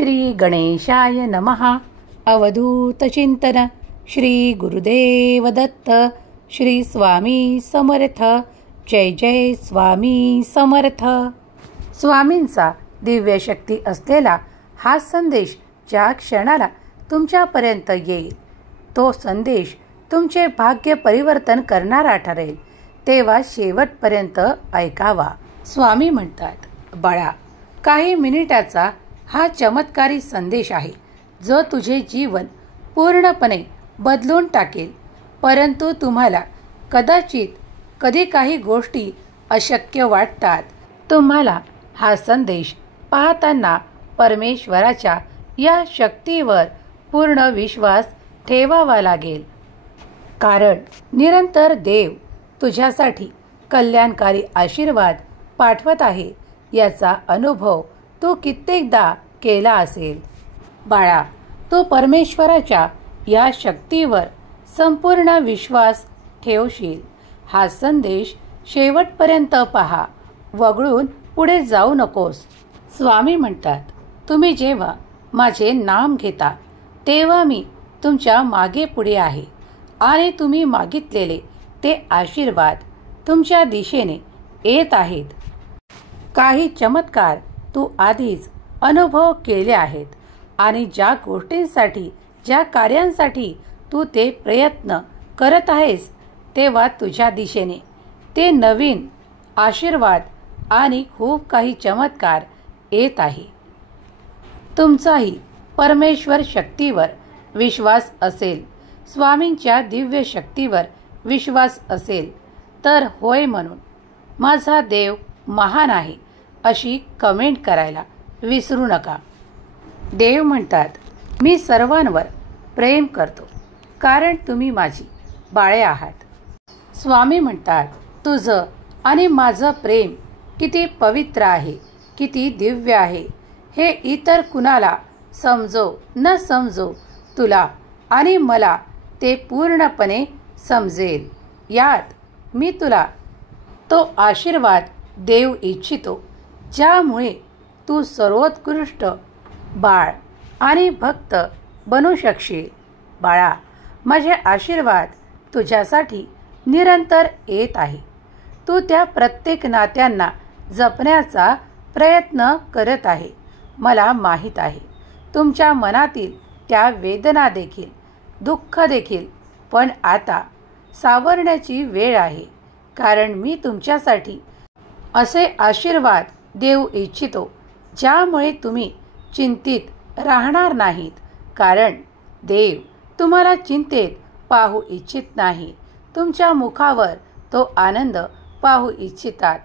श्री गणेशाय नमः. अवधूत चिंतन. श्री गुरुदेव दत्त. श्री स्वामी समर्थ. जय जय स्वामी समर्थ. स्वामींचा दिव्य शक्ती असलेला हा संदेश ज्या क्षणाला तुमच्यापर्यंत येईल तो संदेश तुमचे भाग्य परिवर्तन करणारा ठरेल, तेव्हा शेवटपर्यंत ऐकावा. स्वामी म्हणतात, बाळा, काही मिनिटाचा हा चमत्कारी संदेश आहे जो तुझे जीवन पूर्णपणे बदलून टाकेल. परंतु तुम्हाला कदाचित कधी काही गोष्टी अशक्य वाटतात. तुम्हाला हा संदेश पाहताना परमेश्वराच्या या शक्तीवर पूर्ण विश्वास ठेवावा लागेल. कारण निरंतर देव तुझ्यासाठी कल्याणकारी आशीर्वाद पाठवत आहे याचा अनुभव तू कित्येकदा केला असेल. बाळा, तू परमेश्वराच्या या शक्तीवर संपूर्ण विश्वास ठेवशील. हा संदेश शेवटपर्यंत पहा, वगळून पुढे जाऊ नकोस. स्वामी म्हणतात, तुम्ही जेव्हा माझे नाम घेता तेव्हा मी तुमच्या मागे पुढे आहे आणि तुम्ही मागितलेले ते आशीर्वाद तुमच्या दिशेने येत आहेत. काही चमत्कार तू आधीच अनुभव केले आहेत आणि ज्या गोष्टींसाठी, ज्या कार्यांसाठी तू ते प्रयत्न करत आहेस तेव्हा तुझ्या दिशेने ते नवीन आशीर्वाद आणि खूप काही चमत्कार येत आहे. तुमचाही परमेश्वर शक्तीवर विश्वास असेल, स्वामींच्या दिव्य शक्तीवर विश्वास असेल तर होय म्हणून माझा देव महान आहे अशी कमेंट करायला विसरू नका. देव म्हणतात, मी सर्वांवर प्रेम करतो कारण तुम्ही माझी बाळे आहात. स्वामी म्हणतात, तुझं आणि माझं प्रेम किती पवित्र आहे, किती दिव्य आहे हे इतर कुणाला समजो न समजो, तुला आणि मला ते पूर्णपणे समजेल. यात मी तुला तो आशीर्वाद देऊ इच्छितो ज्यामुळे तू सर्वोत्कृष्ट बाळ आणि भक्त बनू शकशील. बाळा, माझे आशीर्वाद तुझ्यासाठी निरंतर येत आहे. तू त्या प्रत्येक नात्यांना जपण्याचा प्रयत्न करत आहे. मला माहीत आहे तुमच्या मनातील त्या वेदना देखील, दुःख देखील, पण आता सावरण्याची वेळ आहे. कारण मी तुमच्यासाठी असे आशीर्वाद देऊ इच्छितो ज्यामुळे तुम्ही चिंतित राहणार नाहीत. कारण देव तुम्हाला चिंतेत पाहू इच्छित नाही. तुमच्या मुखावर तो आनंद पाहू इच्छितात.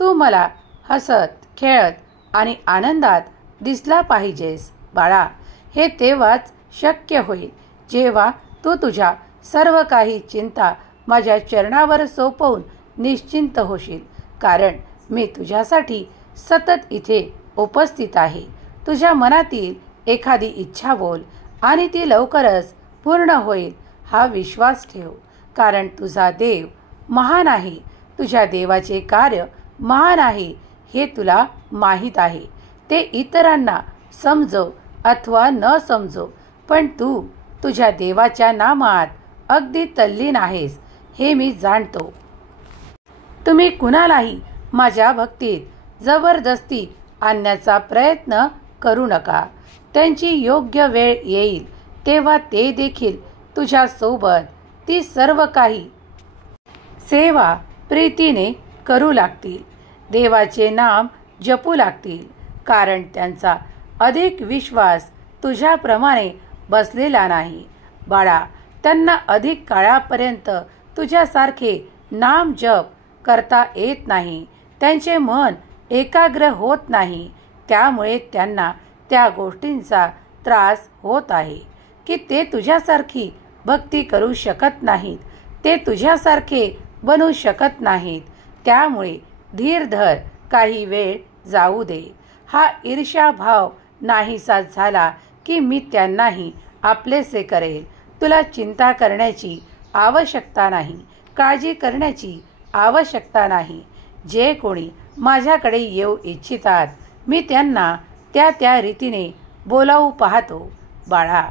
तू मला हसत, खेळत आणि आनंदात दिसला पाहिजेस. बाळा, हे तेव्हाच शक्य होईल जेव्हा तू तुझ्या सर्व काही चिंता माझ्या चरणावर सोपवून निश्चिंत होशील. कारण मी तुझ्यासाठी सतत इथे उपस्थित आहे. तुझ्या मनातील एखादी इच्छा बोल आणि ती लवकरच पूर्ण होईल हा विश्वास ठेव. कारण तुझा देव महान आहे. तुझ्या देवाचे कार्य महान आहे हे तुला माहीत आहे. ते इतरांना समजो अथवा न समजो, पण तू तुझ्या देवाच्या नामात अगदी तल्लीन आहेस हे मी जाणतो. तुम्ही कुणालाही माझ्या भक्तीत जबरदस्ती आणण्याचा प्रयत्न करू नका. त्यांची योग्य वेळ येईल तेव्हा ते देखील तुझ्या सोबत ती सर्व काही सेवा प्रीतीने करू लागतील. देवाचे नाम जपू लागतील. कारण त्यांचा अधिक विश्वास तुझ्याप्रमाणे बसलेला नाही. बाळा, त्यांना अधिक काळापर्यंत तुझ्यासारखे नाम जप करता येत नाही. त्यांचे मन एकाग्र होत नाही. त्यामुळे त्यांना त्या गोष्टींचा त्रास होत आहे की ते तुझ्यासारखी भक्ती करू शकत नाहीत. ते तुझ्यासारखे बनू शकत नाहीत. त्यामुळे धीर धर, काही वेळ जाऊ दे. हा ईर्ष्याभाव नाहीसा झाला की मी त्यांनाही आपलेसे करेल. तुला चिंता करण्याची आवश्यकता नाही, काळजी करण्याची आवश्यकता नाही. जे कोणी माझ्याकडे येऊ इच्छितात मी त्यांना त्या रीतीने बोलावू पाहतो. बाळा,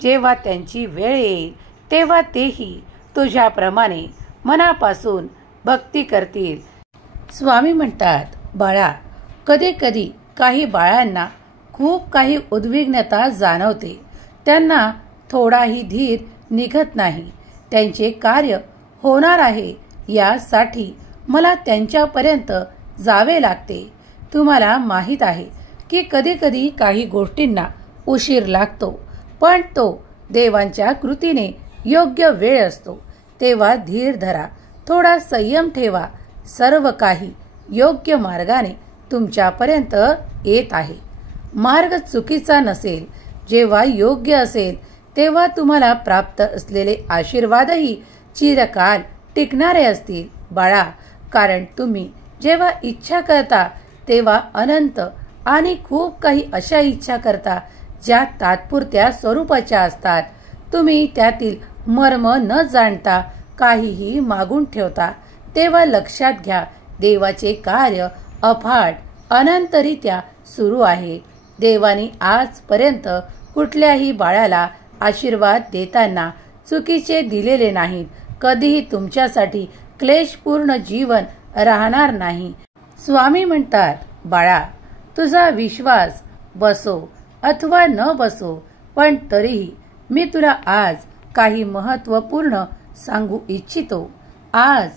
जेव्हा त्यांची वेळ येईल तेव्हा तेही तुझ्याप्रमाणे मनापासून भक्ती करतील. स्वामी म्हणतात, बाळा, कधी कधी काही बाळांना खूप काही उद्विग्नता जाणवते. त्यांना थोडाही धीर निघत नाही. त्यांचे कार्य होणार आहे यासाठी मला त्यांच्यापर्यंत जावे लागते. तुम्हाला माहीत आहे की कधी कधी काही गोष्टींना उशीर लागतो, पण तो देवांच्या कृतीने योग्य वेळ असतो. तेव्हा धीर धरा, थोडा संयम ठेवा. सर्व काही योग्य मार्गाने तुमच्यापर्यंत येत आहे. मार्ग चुकीचा नसेल. जेव्हा योग्य असेल तेव्हा तुम्हाला प्राप्त असलेले आशीर्वादही चिरकाल टिकणारे असतील. बाळा, कारण तुम्ही जेव्हा इच्छा करता तेव्हा अनंत आणि खूप काही अशा इच्छा करता ज्या तात्पुरत्या स्वरूपाच्या असतात. तुम्ही त्यातील मर्म न जाणता काहीही मागून ठेवता. तेव्हा लक्षात घ्या, देवाचे कार्य अफाट अनंतरित्या सुरू आहे. देवानी आजपर्यंत कुठल्याही बाळाला आशीर्वाद देताना चुकीचे दिलेले नाहीत. कधीही तुमच्यासाठी क्लेशपूर्ण जीवन राहणार नाही. स्वामी म्हणतात, बाळा, तुझा विश्वास बसो अथवा न बसो, पण तरीही मी तुला आज काही महत्त्वपूर्ण सांगू इच्छितो. आज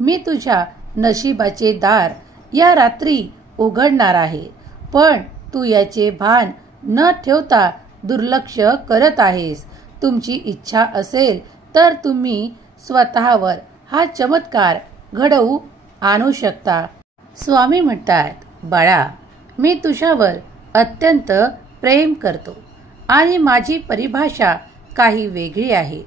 मी तुझ्या नशिबाचे दार या रात्री उघडणार आहे, पण तू याचे भान न ठेवता दुर्लक्ष करत आहेस. तुमची इच्छा असेल तर तुम्ही स्वतःवर हा चमत्कार घडवू आणू शकता. स्वामी म्हणतात, बाळा, मी तुझ्यावर अत्यंत प्रेम करतो आणि माझी परिभाषा काही वेगळी आहे.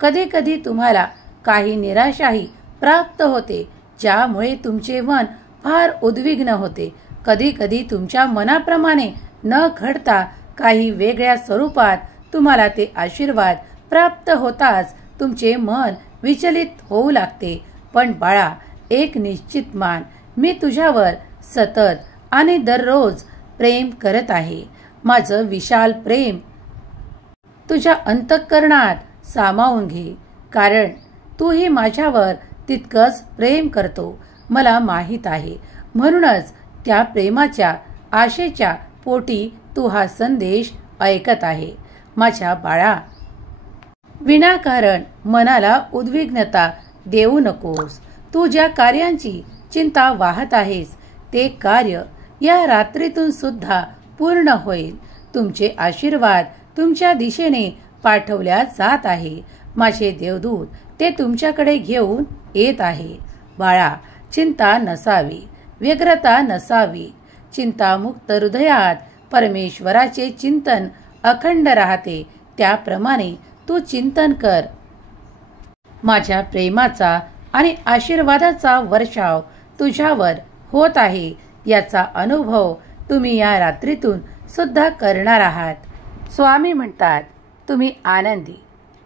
कधी कधी तुम्हाला काही निराशाही प्राप्त होते, ज्यामुळे तुमचे मन फार उद्विग्न होते. कधी कधी तुमच्या मनाप्रमाणे न घडता काही वेगळ्या स्वरूपात तुम्हाला ते आशीर्वाद प्राप्त होताच तुमचे मन विचलित होऊ लागते. पण बाळा, एक निश्चित मान, मी तुझ्यावर सतत आणि दररोज प्रेम करत आहे. माझं विशाल प्रेम तुझ्या अंतःकरणात सामावून घे, कारण तूही माझ्यावर तितकंच प्रेम करतो. मला माहीत आहे. म्हणूनच त्या प्रेमाच्या आशेच्या पोटी तू हा संदेश ऐकत आहे. माझ्या बाळा, विनाकारण मनाला उद्विग्नता देऊ नकोस. तू ज्या कार्यांची चिंता वाहत आहेस ते कार्य या रात्रीतून सुद्धा पूर्ण होईल. तुमचे आशीर्वाद तुमच्या दिशेने पाठवल्या जात आहे. माझे देवदूत ते तुमच्याकडे घेऊन येत आहे. बाळा, चिंता नसावी, व्यग्रता नसावी. चिंतामुक्त हृदयात परमेश्वराचे चिंतन अखंड राहते. त्याप्रमाणे तू चिंतन कर. माझ्या प्रेमाचा आणि आशीर्वादाचा वर्षाव तुझ्यावर होत आहे याचा अनुभव तुम्ही या रात्रीतून सुद्धा करणार आहात. स्वामी म्हणतात, तुम्ही आनंदी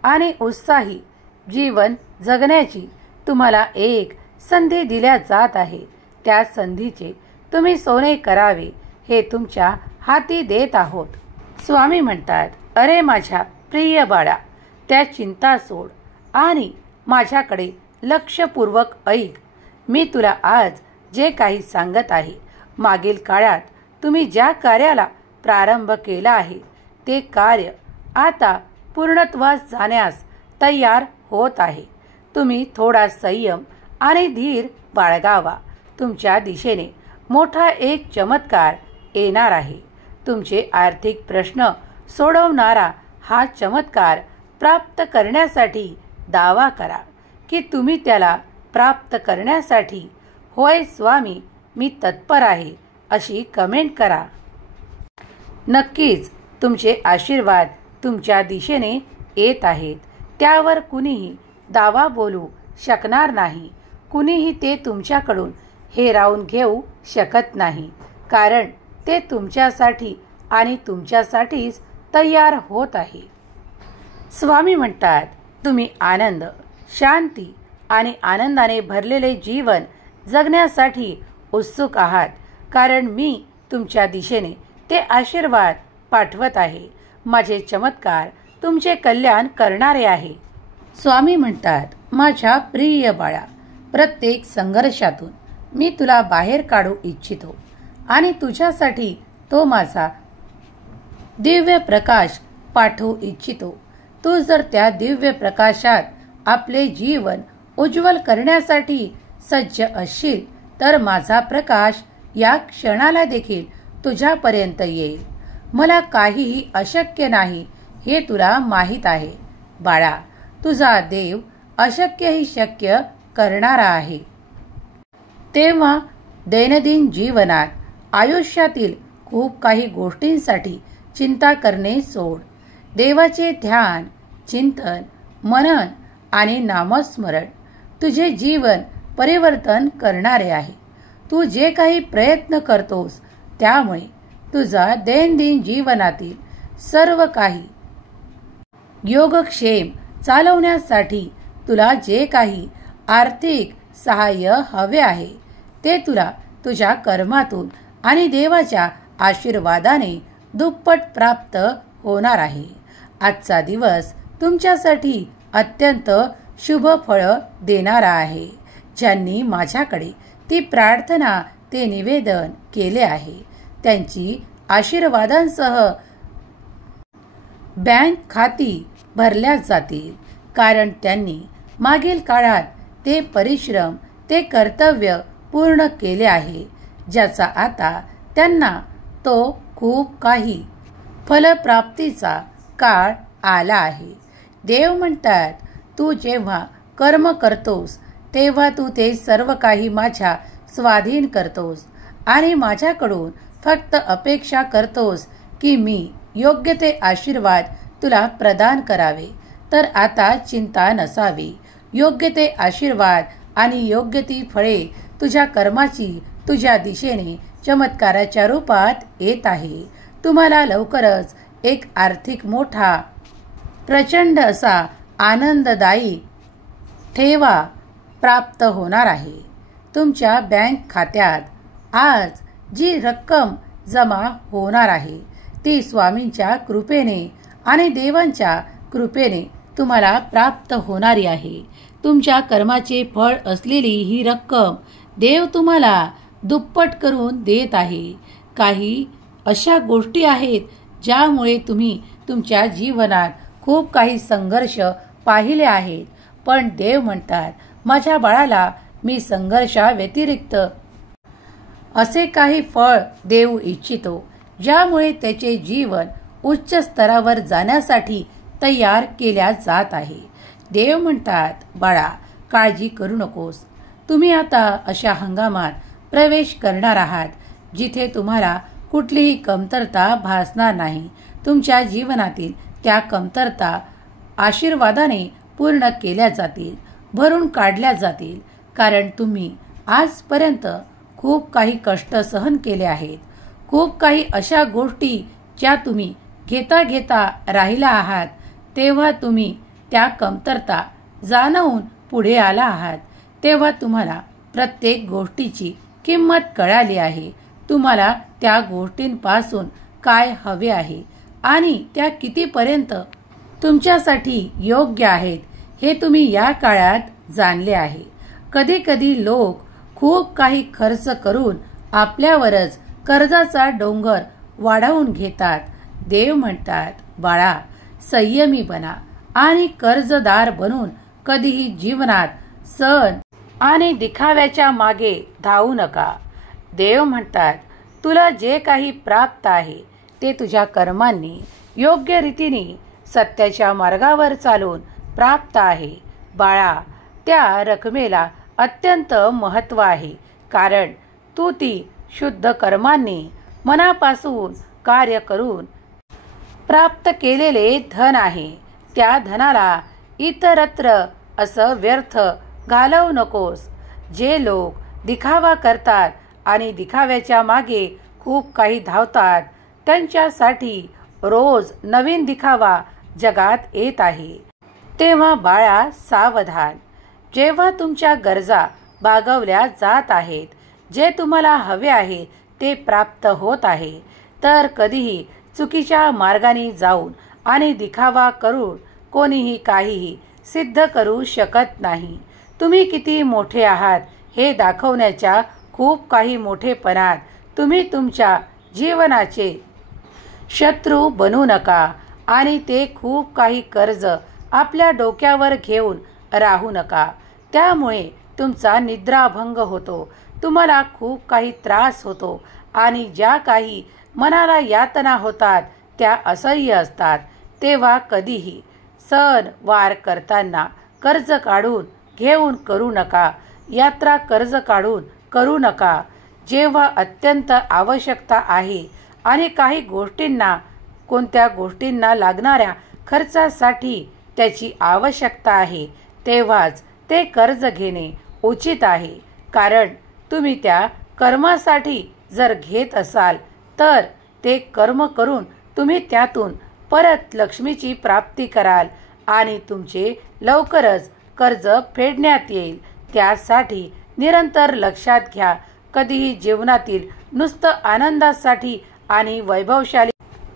आणि उत्साही जीवन जगण्याची तुम्हाला एक संधी दिल्या जात आहे. त्या संधीचे तुम्ही सोने करावे हे तुमच्या हाती देत आहोत. स्वामी म्हणतात, अरे माझ्या प्रिय बाळा, त्या चिंता सोड आणि माझ्याकडे लक्षपूर्वक ऐक. मी तुला आज जे काही सांगत आहे, मागील काळात तुम्ही ज्या कार्याला प्रारंभ केला आहे ते कार्य आता पूर्णत्वास जाण्यास तयार होत आहे. तुम्ही थोडा संयम आणि धीर बाळगावा. तुमच्या दिशेने मोठा एक चमत्कार येणार आहे. तुमचे आर्थिक प्रश्न सोडवणारा हा चमत्कार प्राप्त करण्यासाठी दावा करा की तुम्ही त्याला प्राप्त करण्यासाठी होय स्वामी, मी तत्पर आहे अशी कमेंट करा. नक्कीच तुमचे आशीर्वाद तुमच्या दिशेने येत आहेत. त्यावर कुणीही दावा बोलू शकणार नाही. कुणीही ते तुमच्याकडून हिरावून घेऊ शकत नाही, कारण ते तुमच्यासाठी आणि तुमच्यासाठीच तयार होत आहे. स्वामी म्हणतात, तुम्ही आनंद, शांती आणि आनंदाने भरलेले जीवन जगण्यासाठी उत्सुक आहात, कारण मी तुमच्या दिशेने ते आशीर्वाद पाठवत आहे. माझे चमत्कार तुमचे कल्याण करणारे आहे. स्वामी म्हणतात, माझ्या प्रिय बाळा, प्रत्येक संघर्षातून मी तुला बाहेर काढू इच्छितो आणि तुझ्यासाठी तो माझा दिव्य प्रकाश पाठवू इच्छितो. तू जर त्या दिव्य प्रकाशात आपले जीवन उज्ज्वल करण्यासाठी सज्ज असशील तर माझा प्रकाश या क्षणाला देखील तुझ्यापर्यंत येईल. मला काहीही अशक्य नाही हे तुला माहीत आहे. बाळा, तुझा देव अशक्यही शक्य करणारा आहे. तेव्हा दैनंदिन जीवनात आयुष्यातील खूप काही गोष्टींसाठी चिंता करणे सोड. देवाचे ध्यान, चिंतन, मनन आणि नामस्मरण तुझे जीवन परिवर्तन करणारे आहे. तू जे काही प्रयत्न करतोस त्यामुळे तुझा दैनंदिन जीवनातील सर्व काही योगक्षेम चालवण्यासाठी तुला जे काही आर्थिक सहाय्य हवे आहे ते तुला तुझ्या कर्मातून आणि देवाच्या आशीर्वादाने दुप्पट प्राप्त होणार आहे. आजचा दिवस तुमच्यासाठी अत्यंत शुभ फळ देणारा आहे. ज्यांनी माझ्याकडे ती प्रार्थना ते निवेदन केले आहे त्यांची आशीर्वादांसह बँक खाती भरल्या जातील, कारण त्यांनी मागील काळात ते परिश्रम, ते कर्तव्य पूर्ण केले आहे, ज्याचा आता त्यांना तो खूप काही फलप्राप्तीचा काळ आला आहे. देव म्हणतात, तू जेव्हा कर्म करतोस तेव्हा तू ते सर्व काही माझ्या स्वाधीन करतोस आणि माझ्याकडून फक्त अपेक्षा करतोस की मी योग्य ते आशीर्वाद तुला प्रदान करावे. तर आता चिंता नसावी. योग्य ते आशीर्वाद आणि योग्य ती फळे तुझ्या कर्माची तुझ्या दिशेने चमत्काराच्या रूपात येत आहे. तुम्हाला लवकरच एक आर्थिक मोठा प्रचंड असा आनंददायी ठेवा प्राप्त होणार आहे. तुमच्या बँक खात्यात आज जी रक्कम जमा होणार आहे ती स्वामींच्या कृपेने आणि देवांच्या कृपेने तुम्हाला प्राप्त होणारी आहे. तुमच्या कर्माचे फळ असलेली ही रक्कम देव तुम्हाला दुप्पट करून देत आहे. काही अशा गोष्टी आहेत ज्यामुळे तुम्ही तुमच्या जीवनात खूप काही संघर्ष पाहिले आहेत, पण देव म्हणतात, माझ्या बाळाला मी संघर्षाव्यतिरिक्त असे काही फळ देऊ इच्छितो ज्यामुळे त्याचे जीवन उच्च स्तरावर जाण्यासाठी तयार केल्या जात आहे. देव म्हणतात, बाळा, काळजी करू नकोस. तुम्ही आता अशा हंगामात प्रवेश करणार आहात जिथे तुम्हाला कुठलीही कमतरता भासणार नाही. तुमच्या जीवनातील त्या कमतरता आशीर्वादाने पूर्ण केल्या जातील, भरून काढल्या जातील, कारण तुम्ही आजपर्यंत खूप काही कष्ट सहन केले आहेत. खूप काही अशा गोष्टी ज्या तुम्ही घेता घेता राहिला आहात, तेव्हा तुम्ही त्या कमतरता जाणवून पुढे आला आहात. तेव्हा तुम्हाला प्रत्येक गोष्टीची किंमत कळाली आहे. तुम्हाला त्या गोष्टींपासून काय हवे आहे आणि त्या कितीपर्यंत तुमच्यासाठी योग्य आहेत हे तुम्ही या काळात जाणले आहे. कधी कधी लोक खूप काही खर्च करून आपल्यावरच कर्जाचा डोंगर वाढवून घेतात. देव म्हणतात, बाळा, संयमी बना आणि कर्जदार बनून कधीही जीवनात सण आणि दिखाव्याच्या मागे धावू नका. देव म्हणतात, तुला जे काही प्राप्त आहे ते तुझ्या कर्मांनी योग्य रीतीने सत्याच्या मार्गावर चालून प्राप्त आहे. बाळा, त्या रकमेला अत्यंत महत्त्व आहे, कारण तू ती शुद्ध कर्मांनी मनापासून कार्य करून प्राप्त केलेले धन आहे. त्या धनाला इतरत्र असं व्यर्थ घालवू नकोस. जे लोक दिखावा करतात आणि दिखाव्याच्या मागे खूप काही धावतात त्यांच्यासाठी रोज नवीन दिखावा जगात येत आहे. तेव्हा बाळा, सावधान. जेव्हा तुमच्या गरजा भागवल्या जात आहेत, जे तुम्हाला हवे आहे ते प्राप्त होत आहे, तर कधीही चुकीच्या मार्गाने जाऊन आणि दिखावा करून कोणीही काहीही सिद्ध करू शकत नाही. तुम्ही किती मोठे आहात हे दाखवण्याच्या खूप काही मोठेपणात तुम्ही तुमच्या जीवनाचे शत्रू बनू नका आणि ते खूप काही कर्ज आपल्या डोक्यावर घेऊन राहू नका. त्यामुळे तुमचा निद्राभंग होतो, तुम्हाला खूप काही त्रास होतो आणि ज्या काही मनाला यातना होतात त्या असह्य असतात. तेव्हा कधीही सण वार करताना कर्ज काढून घेऊन करू नका. यात्रा कर्ज काढून करू नका. जेव्हा अत्यंत आवश्यकता आहे आणि काही गोष्टींना कोणत्या गोष्टींना लागणाऱ्या खर्चासाठी त्याची आवश्यकता आहे तेव्हाच ते कर्ज घेणे उचित आहे. कारण तुम्ही त्या कर्मासाठी जर घेत असाल तर ते कर्म करून तुम्ही त्यातून परत लक्ष्मीची प्राप्ती कराल आणि तुमचे लवकरच कर्ज फेडण्यात येईल. त्यासाठी निरंतर लक्षात घ्या, कधीही जीवनातील नुसतं आनंदासाठी आणि वैभवशाली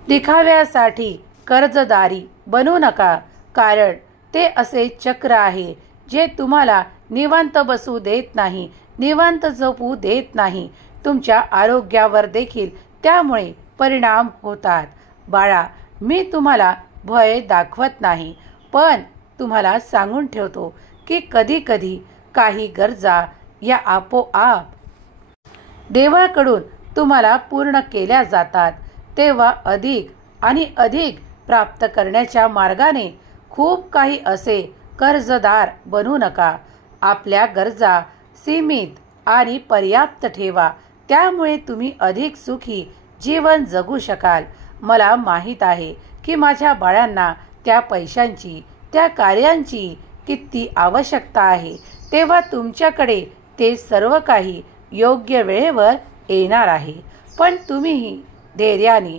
दिखाव्यासाठी कर्जदारी बनू नका. कारण ते असे चक्र आहे जे तुम्हाला निवांत बसू देत नाही, निवांत झोपू देत नाही. तुमच्या आरोग्यावर देखील त्यामुळे परिणाम होतात. बाळा, मी तुम्हाला भय दाखवत नाही, पण तुम्हाला सांगून ठेवतो की कधी कधी काही गरजा या आपोआप देवाकडून तुम्हाला पूर्ण केल्या जातात. तेव्हा अधिक आणि अधिक प्राप्त करण्याच्या मार्गाने खूप काही असे कर्जदार बनू नका. आपल्या गरजा सीमित आणि पर्याप्त ठेवा. त्यामुळे तुम्ही अधिक सुखी जीवन जगू शकाल. मला माहीत आहे की माझ्या बाळांना त्या पैशांची, त्या कार्यांची किती आवश्यकता आहे. तेव्हा तुमच्याकडे ते सर्व काही योग्य वेळेवर येणार आहे. पण तुम्हीही धैर्याने,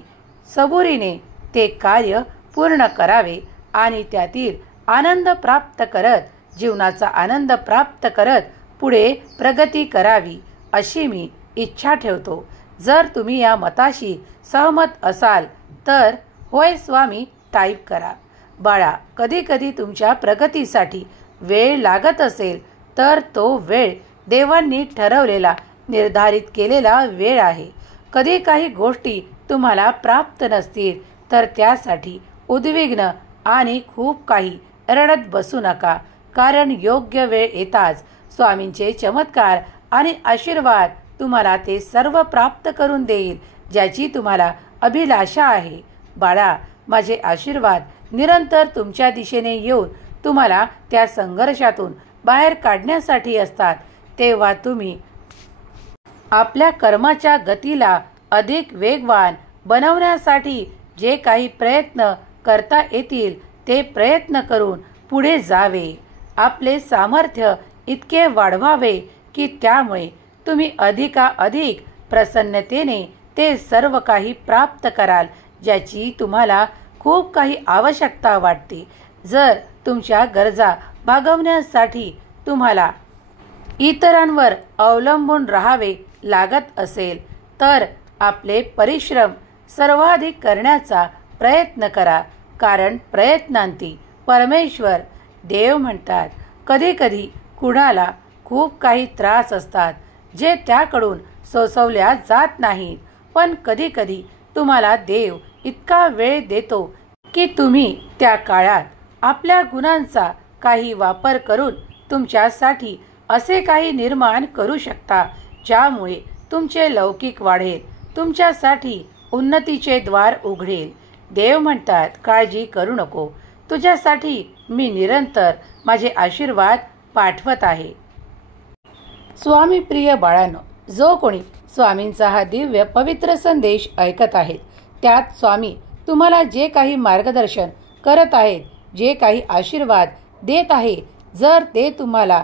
सबुरीने ते कार्य पूर्ण करावे आणि त्यातील आनंद प्राप्त करत, जीवनाचा आनंद प्राप्त करत पुढे प्रगती करावी अशी मी इच्छा ठेवतो. जर तुम्ही या मताशी सहमत असाल तर होय स्वामी टाईप करा. बाळा, कधी कधी तुमच्या प्रगतीसाठी वेळ लागत असेल तर तो वेळ देवांनी ठरवलेला, निर्धारित केलेला वेळ आहे. कधी काही गोष्टी तुम्हाला प्राप्त नसतील तर त्यासाठी उद्विग्न आणि खूप काही रडत बसू नका. कारण योग्य वेळ येताच स्वामींचे चमत्कार आणि आशीर्वाद तुम्हाला ते सर्व प्राप्त करून देईल ज्याची तुम्हाला अभिलाषा आहे. बाळा, माझे आशीर्वाद निरंतर तुमच्या दिशेने येऊन तुम्हाला त्या संघर्षातून बाहेर काढण्यासाठी असतात. तेव्हा तुम्ही आपल्या कर्माच्या गतीला अधिक वेगवान बनवण्यासाठी जे काही प्रयत्न करता येतील ते प्रयत्न करून पुढे जावे. आपले सामर्थ्य इतके वाढवावे की त्यामुळे तुम्ही अधिकाधिक प्रसन्नतेने ते सर्व काही प्राप्त कराल ज्याची तुम्हाला खूप काही आवश्यकता वाटते. जर तुमच्या गरजा भागवण्यासाठी तुम्हाला इतरांवर अवलंबून राहावे लागत असेल तर आपले परिश्रम सर्वाधिक करण्याचा प्रयत्न करा. कारण प्रयत्नांती परमेश्वर देव म्हणतात. कधी कधी कुणाला खूप काही त्रास असतात जे त्याकडून सोसवल्या जात नाहीत. पण कधी कधी तुम्हाला देव इतका वेळ देतो की तुम्ही त्या काळात आपल्या गुणांचा काही वापर करून तुमच्यासाठी असे काही निर्माण करू शकता ज्यामुळे तुमचे लौकिक वाढेल, तुमच्यासाठी उन्नतीचे द्वार उघडेल. देव म्हणतात, काळजी करू नको, तुझ्यासाठी मी निरंतर माझे आशीर्वाद पाठवत आहे. स्वामी प्रिय बाळांनो, जो कोणी स्वामींचा हा दिव्य पवित्र संदेश ऐकत आहेत त्यात स्वामी तुम्हाला जे काही मार्गदर्शन करत आहेत, जे काही आशीर्वाद देत आहे, जर ते तुम्हाला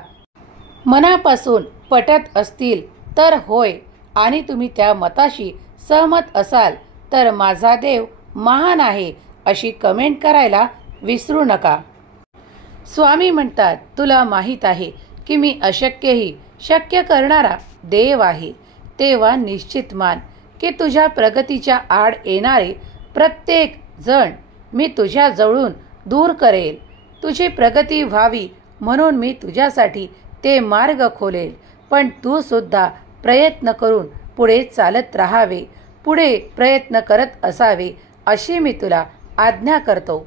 मनापासून पटत असतील तर होय आणि तुम्ही त्या मताशी सहमत असाल तर माझा देव महान आहे अशी कमेंट करायला विसरू नका. स्वामी म्हणतात, तुला माहीत आहे की मी अशक्यही शक्य करणारा देव आहे. तेव्हा निश्चित मान की तुझ्या प्रगतीच्या आड येणारे प्रत्येक जण मी तुझ्या जवळून दूर करेल. तुझी प्रगती व्हावी म्हणून मी तुझ्यासाठी ते मार्ग खोलेल. पण तू सुद्धा प्रयत्न करून पुढे चालत राहावे, पुढे प्रयत्न करत असावे अशी मी तुला आज्ञा करतो.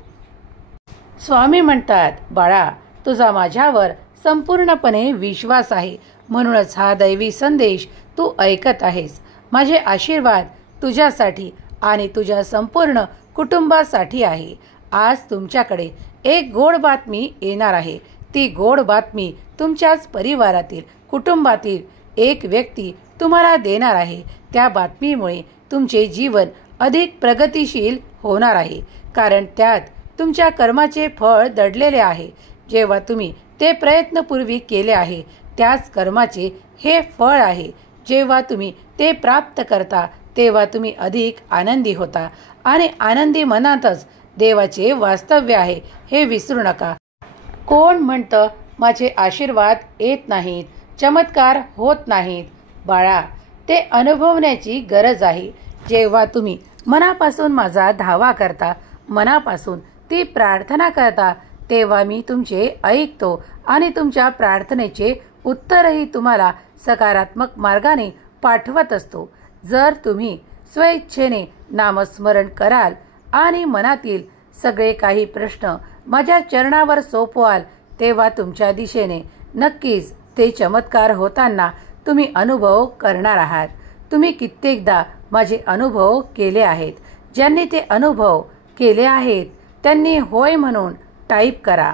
स्वामी म्हणतात, बाळा, तुझा माझ्यावर संपूर्णपणे विश्वास आहे, म्हणूनच हा दैवी संदेश तू ऐकत आहेस. माझे आशीर्वाद तुझ्यासाठी आणि तुझ्या संपूर्ण कुटुंबासाठी आहे. आज तुमच्याकडे एक गोड बातमी येणार आहे. ती गोड बातमी तुमच्याच परिवारातील, कुटुंबातील एक व्यक्ती तुम्हाला देणार आहे. त्या बातमीमुळे तुमचे जीवन अधिक प्रगतिशील होणार आहे, कारण त्यात तुमच्या कर्माचे फळ दडलेले आहे. जेव्हा तुम्ही ते प्रयत्नपूर्वी केले आहे, त्याच कर्माचे हे फळ आहे. जेव्हा तुम्ही ते प्राप्त करता तेव्हा तुम्ही अधिक आनंदी होता, आणि आनंदी मनातच देवाचे वास्तव्य आहे हे विसरू नका. कोण म्हणतं माझे आशीर्वाद येत नाहीत, चमत्कार होत नाहीत? बाळा, ते अनुभवण्याची गरज आहे. जेव्हा तुम्ही मनापासून माझा धावा करता, मनापासून ती प्रार्थना करता, तेव्हा मी तुमचे ऐकतो आणि तुमच्या प्रार्थनेचे उत्तरही तुम्हाला सकारात्मक मार्गाने पाठवत असतो. जर तुम्ही स्वेच्छेने नामस्मरण कराल आणि मनातील सगळे काही प्रश्न माझ्या चरणावर सोपवाल, तेव्हा तुमच्या दिशेने नक्कीच ते चमत्कार होताना तुम्ही अनुभव करणार आहात. तुम्ही कित्येकदा माझे अनुभव केले आहेत. ज्यांनी ते अनुभव केले आहेत त्यांनी होय म्हणून टाईप करा.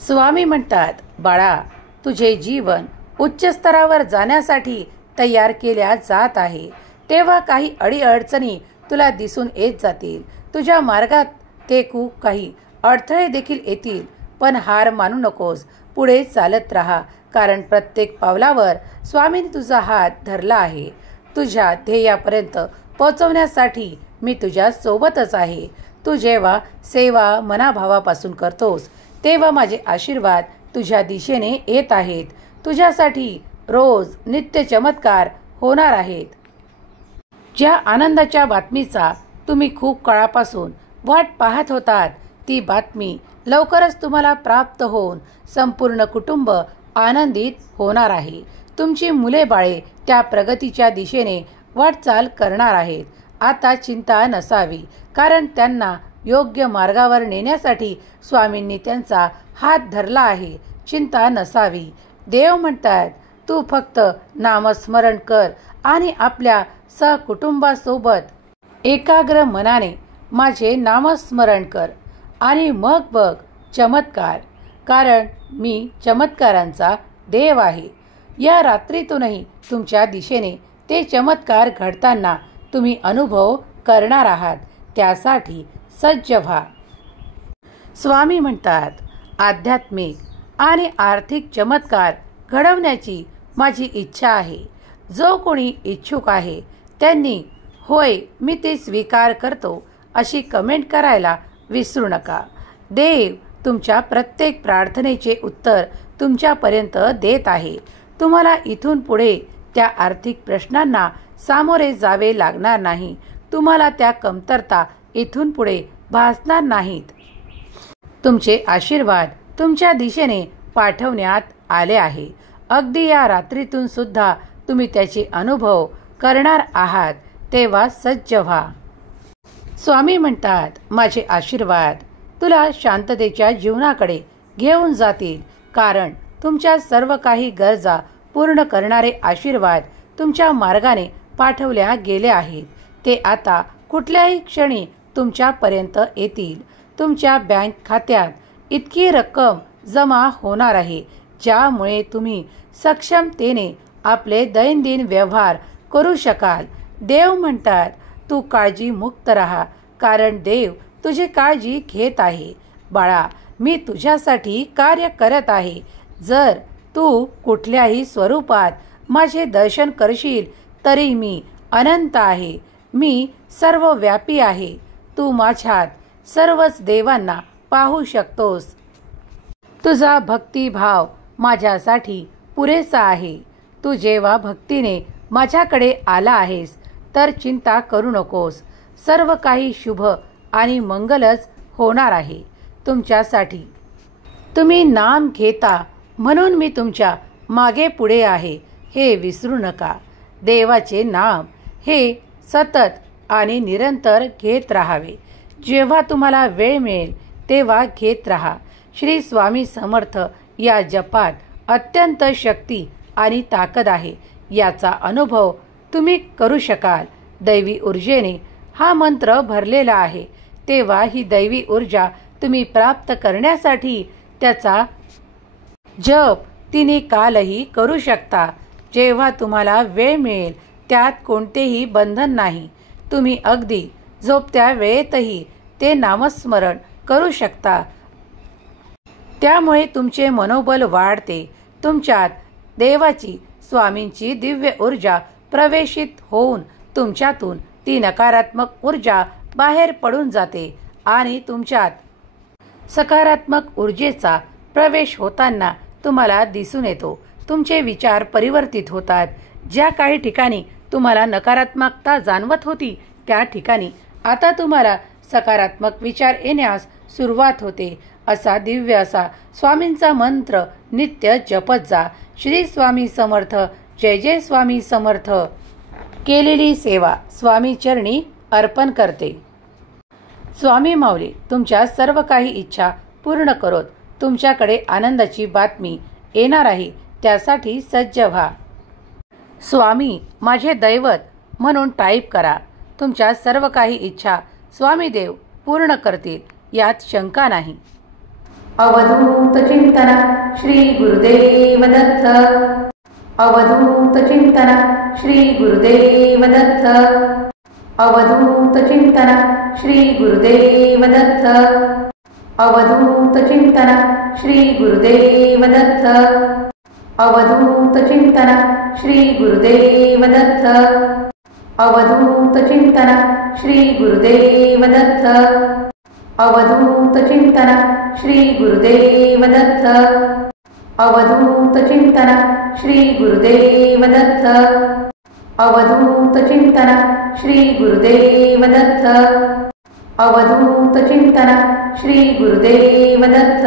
स्वामी म्हणतात, बाळा, तुझे जीवन उच्च स्तरावर जाण्यासाठी तयार केल्या जात आहे. तेव्हा काही अडीअडचणी तुला दिसून येत जातील. तुझ्या मार्गात ते खूप काही अडथळे देखील येतील, पण हार मानू नकोस. पुढे चालत राहा, कारण प्रत्येक पावलावर स्वामींनी तुझा हात धरला आहे. तुझ्या ध्येयापर्यंत पोहोचवण्यासाठी मी तुझ्या सोबतच आहे. तू जेव्हा सेवा मनाभावापासून करतोस तेव्हा माझे आशीर्वाद तुझ्या दिशेने येत आहेत. तुझ्यासाठी रोज नित्य चमत्कार होणार आहेत. ज्या आनंदाच्या बातमीचा तुम्ही खूप काळापासून वाट पाहत होतात, ती बातमी लवकरच तुम्हाला प्राप्त होऊन संपूर्ण कुटुंब आनंदित होणार आहे. तुमची मुले बाळे त्या प्रगतीच्या दिशेने वाटचाल करणार आहेत. आता चिंता नसावी, कारण त्यांना योग्य मार्गावर नेण्यासाठी स्वामींनी त्यांचा हात धरला आहे. चिंता नसावी. देव म्हणतात, तू फक्त नामस्मरण कर आणि आपल्या सहकुटुंबासोबत एकाग्र मनाने माझे नामस्मरण कर आणि मग बघ चमत्कार, कारण मी चमत्कारांचा देव आहे. या रात्रीतूनही तुमच्या दिशेने ते चमत्कार घडताना तुम्ही अनुभव करणार आहात. त्यासाठी सज्ज व्हा. स्वामी म्हणतात, आध्यात्मिक आणि आर्थिक चमत्कार घडवण्याची माझी इच्छा आहे. जो कोणी इच्छुक आहे त्यांनी होय मी ते स्वीकार करतो अशी कमेंट करायला विसरू नका. देव तुमच्या प्रत्येक प्रार्थनेचे उत्तर तुमच्यापर्यंत देत आहे. तुम्हाला इथून पुढे त्या आर्थिक प्रश्नांना सामोरे जावे लागणार नाही. तुम्हाला त्या कमतरता इथून पुढे भासणार नाहीत. तुमचे आशीर्वाद तुमच्या दिशेने पाठवण्यात आले आहे. अगदी या रात्रीतून सुद्धा तुम्ही त्याचे अनुभव करणार आहात. तेव्हा सज्ज व्हा. स्वामी म्हणतात, माझे आशीर्वाद तुला शांततेच्या जीवनाकडे घेऊन जातील, कारण तुमच्या सर्व काही गरजा पूर्ण करणारे आशीर्वाद तुमच्या मार्गाने पाठवल्या गेले आहेत. ते आता कुठल्याही क्षणी तुमच्यापर्यंत येतील. तुमच्या बँक खात्यात इतकी रक्कम जमा होणार आहे, ज्यामुळे तुम्ही सक्षमतेने आपले दैनंदिन व्यवहार करू शकाल. देव म्हणतात, तू काळजीमुक्त राहा, कारण देव तुझी काळजी घेत आहे. बाळा, मी तुझ्यासाठी कार्य करत आहे. जर तू कुठल्याही स्वरूपात माझे दर्शन करशील तरी मी अनंत आहे. मी सर्वव्यापी आहे. तू माझ्यात सर्वच देवांना पाहू शकतोस. तुझा भक्तिभाव माझ्यासाठी पुरेसा आहे. तू जेव्हा भक्तीने माझ्याकडे आला आहेस तर चिंता करू नकोस. सर्व काही शुभ आणि मंगलच होणार आहे तुमच्यासाठी. तुम्ही नाम घेता म्हणून मी तुमच्या मागे पुढे आहे हे विसरू नका. देवाचे नाम हे सतत आणि निरंतर घेत राहावे. जेव्हा तुम्हाला वेळ मिळेल तेव्हा घेत राहा. श्री स्वामी समर्थ या जपात अत्यंत शक्ती आणि ताकद आहे याचा अनुभव तुम्ही करू शकाल. दैवी ऊर्जेने हा मंत्र भरलेला आहे, तेव्हा ही दैवी ऊर्जा तुम्ही प्राप्त करण्यासाठी त्याचा जप तिन्ही कालही करू शकता. जेव्हा तुम्हाला वेळ मिळेल त्यात कोणतेही बंधन नाही. तुम्ही अगदी झोपत्या वेळेतही ते नामस्मरण करू शकता. त्यामुळे तुमचे मनोबल वाढते. तुमच्यात देवाची स्वामींची दिव्य ऊर्जा प्रवेशित होऊन तुमच्यातून ती नकारात्मक ऊर्जा बाहेर पडून जाते आणि तुमच्यात सकारात्मक ऊर्जेचा प्रवेश होताना तुम्हाला दिसून येतो. तुमचे विचार परिवर्तित होतात. ज्या काही ठिकाणी तुम्हाला नकारात्मकता जाणवत होती त्या ठिकाणी आता तुम्हाला सकारात्मक विचार येण्यास सुरुवात होते. असा दिव्य असा स्वामींचा मंत्र नित्य जपत जा. श्री स्वामी समर्थ. जय जय स्वामी समर्थ. केलेली सेवा स्वामी चरणी अर्पण करते. स्वामी माऊली तुमच्या सर्व काही इच्छा पूर्ण करोत. तुमच्याकडे आनंदाची बातमी येणार आहे, त्यासाठी सज्ज व्हा. स्वामी माझे दैवत म्हणून टाईप करा. तुमच्या सर्व काही इच्छा स्वामीदेव पूर्ण करतील यात शंका नाही. अवधूत चिंतन श्री गुरुदेव दत्त. अवधूत चिंतन श्री गुरुदेव दत्त. अवधूत चिंतन श्री गुरुदेव दत्त. अवधूत चिंतन श्री गुरुदेव दत्त. अवधूत चिंतन श्री गुरुदेव दत्त. अवधूत चिंतन श्री गुरुदेव दत्त. अवधूत चिंतन श्री गुरुदेव दत्त. अवधूत चिंतन श्री गुरुदेव दत्त. अवधूत चिंतन श्री गुरुदेव दत्त. अवधूत चिंतन श्री गुरुदेव दत्त.